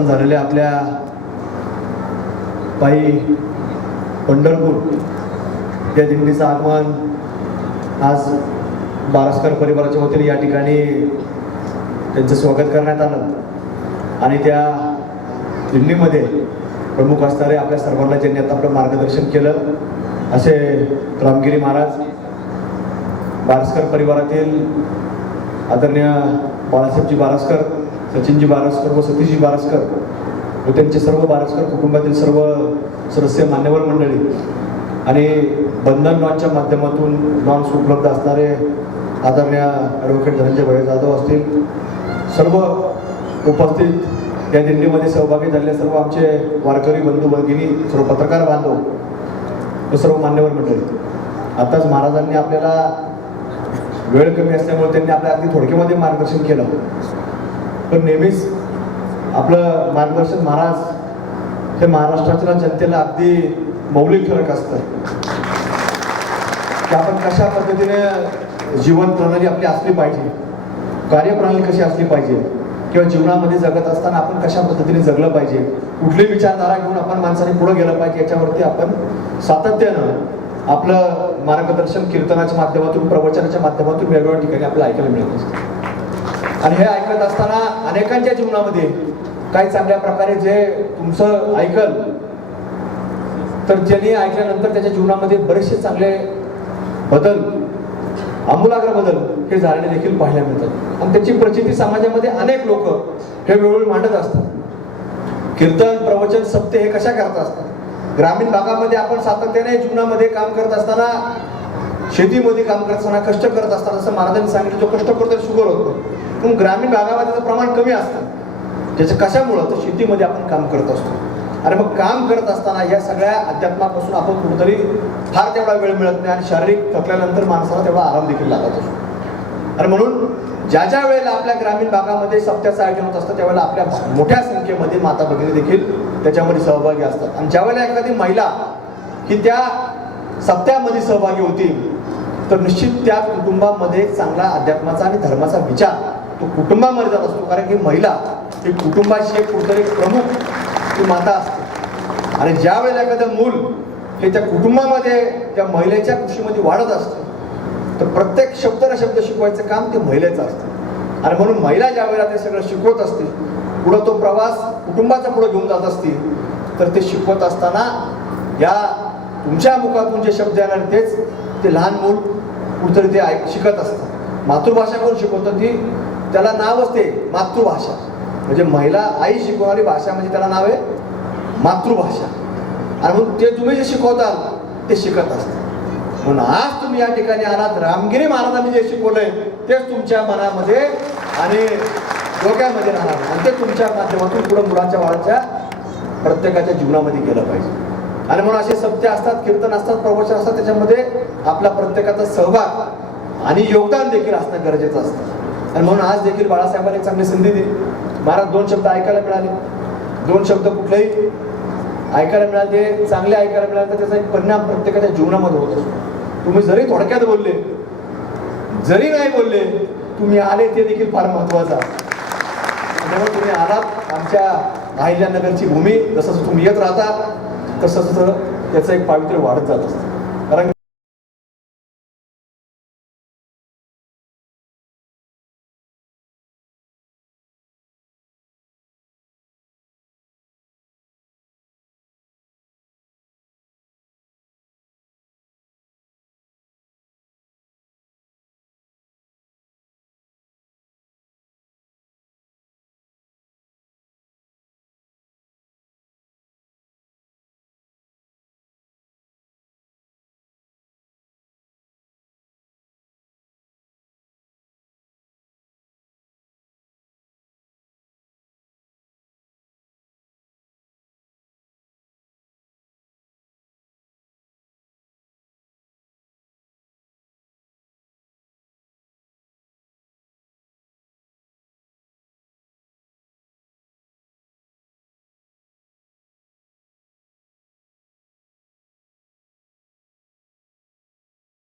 प्रस्थान झालेल्या आपल्या पायी पंढरपूर या दिंडीचं आगमन आज बारसकर परिवाराच्या वतीने या ठिकाणी त्यांचं स्वागत करण्यात आलं. आणि त्या दिंडीमध्ये प्रमुख असणारे आपल्या सर्वांना ज्यांनी आता आपलं मार्गदर्शन केलं असे रामगिरी महाराज बारसकर परिवारातील आदरणीय बाळासाहेबजी बारसकर सचिनजी बारसकर व सतीशजी बारसकर व त्यांचे सर्व बारसकर कुटुंबातील सर्व सदस्य मान्यवर मंडळी. आणि बंधन लॉनच्या माध्यमातून लॉन्स उपलब्ध असणारे आदरणीय ॲडव्होकेट धनंजय भाई जाधव असतील. सर्व उपस्थित या दिंडीमध्ये सहभागी झालेले सर्व आमचे वारकरी बंधू भगिनी सर्व पत्रकार बांधव व सर्व मान्यवर मंडळी. आताच महाराजांनी आपल्याला वेळ कमी असल्यामुळे त्यांनी आपल्या अगदी थोडक्यामध्ये मार्गदर्शन केलं. पण नेहमीच आपलं मार्गदर्शन महाराज हे महाराष्ट्राच्या जनतेला अगदी मौलिक फरक असतं. की आपण कशा पद्धतीने जीवन प्रणाली आपली असली पाहिजे कार्यप्रणाली कशी असली पाहिजे किंवा जीवनामध्ये जगत असताना आपण कशा पद्धतीने जगलं पाहिजे कुठली विचारधारा घेऊन आपण माणसाने पुढे गेलं पाहिजे याच्यावरती आपण सातत्यानं आपलं मार्गदर्शन कीर्तनाच्या माध्यमातून प्रवचनाच्या माध्यमातून वेगवेगळ्या ठिकाणी आपल्याला ऐकायला मिळत असतं. आणि हे ऐकत असताना अनेकांच्या जीवनामध्ये काही चांगल्या प्रकारे जे तुमचं ऐकल तर ज्यांनी ऐकल्यानंतर त्याच्या जीवनामध्ये बरेचसे चांगले बदल आमूलाग्र बदल हे झालेले देखील पाहायला मिळतात. आणि त्याची प्रचिती समाजामध्ये अनेक लोक हे वेळोवेळी मांडत असतात. कीर्तन प्रवचन सप्ते हे कशा करत असतात? ग्रामीण भागामध्ये आपण सातत्याने जीवनामध्ये काम करत असताना शेतीमध्ये काम करत असताना कष्ट करत असताना जसं महाराजांनी सांगितलं जो कष्ट करतो शुगर होतो पण ग्रामीण भागामध्ये त्याचं प्रमाण कमी असतं. त्याचं कशामुळं? तर शेतीमध्ये आपण काम करत असतो. आणि मग काम करत असताना या सगळ्या अध्यात्मापासून आपण कुठेतरी फार तेवढा वेळ मिळत नाही आणि शारीरिक थकल्यानंतर माणसाला तेवढा आराम देखील लागत असतो. आणि म्हणून ज्या ज्या वेळेला आपल्या ग्रामीण भागामध्ये सप्त्याचं आयोजन होत असतं त्यावेळेला आपल्या मोठ्या संख्येमध्ये माता भगिनी देखील त्याच्यामध्ये सहभागी असतात. आणि ज्यावेळेला एखादी महिला ही त्या सप्त्यामध्ये सहभागी होती तर निश्चित त्या कुटुंबामध्ये चांगला अध्यात्माचा आणि धर्माचा विचार तो कुटुंबामध्ये जात असतो. कारण की महिला ही कुटुंबाची एक कुठतरी प्रमुख ती माता असते. आणि ज्या वेळेला एखादं मूल हे त्या कुटुंबामध्ये त्या महिलेच्या कृषीमध्ये वाढत असतं तर प्रत्येक शब्द ना शब्द शिकवायचं काम ते महिलेचं असतं. आणि म्हणून महिला ज्या वेळेला ते सगळं शिकवत असते पुढं तो प्रवास कुटुंबाचा पुढं घेऊन जात असतील तर ते शिकवत असताना या तुमच्या मुखातून जे शब्द येणार तेच ते लहान मूल कुठतरी ते ऐक शिकत असतं मातृभाषा कोण शिकवतं ती? त्याला नाव असते मातृभाषा. म्हणजे महिला आई शिकवणारी भाषा म्हणजे त्याला नाव आहे मातृभाषा. आणि म्हणून ते तुम्ही जे शिकवताल ते शिकत असतात. म्हणून आज तुम्ही या ठिकाणी आलात रामगिरी महाराजांनी जे शिकवलंय तेच तुमच्या मनामध्ये आणि डोक्यामध्ये राहणार. आणि ते तुमच्या माध्यमातून पुढे मुलांच्या वाळाच्या प्रत्येकाच्या जीवनामध्ये गेलं पाहिजे. आणि म्हणून असे सत्य असतात कीर्तन असतात प्रवचन असतात त्याच्यामध्ये आपला प्रत्येकाचा सहभाग आणि योगदान देखील असणं गरजेचं असतं. आणि म्हणून आज देखील बाळासाहेबांनी एक चांगली संधी दिली. महाराज दोन शब्द ऐकायला मिळाले. दोन शब्द कुठलेही ऐकायला मिळाले. चांगले ऐकायला मिळाले तर त्याचा एक परिणाम प्रत्येकाच्या जीवनामध्ये होत असतो. तुम्ही जरी थोडक्यात बोलले जरी नाही बोलले तुम्ही आले ते देखील फार महत्वाचं आहे. त्यामुळे तुम्ही आलात आमच्या अहिल्यानगरची भूमी जसं जसं तुम्ही येत राहता तसं तसं त्याचं एक पावित्र्य वाढत जात असतं.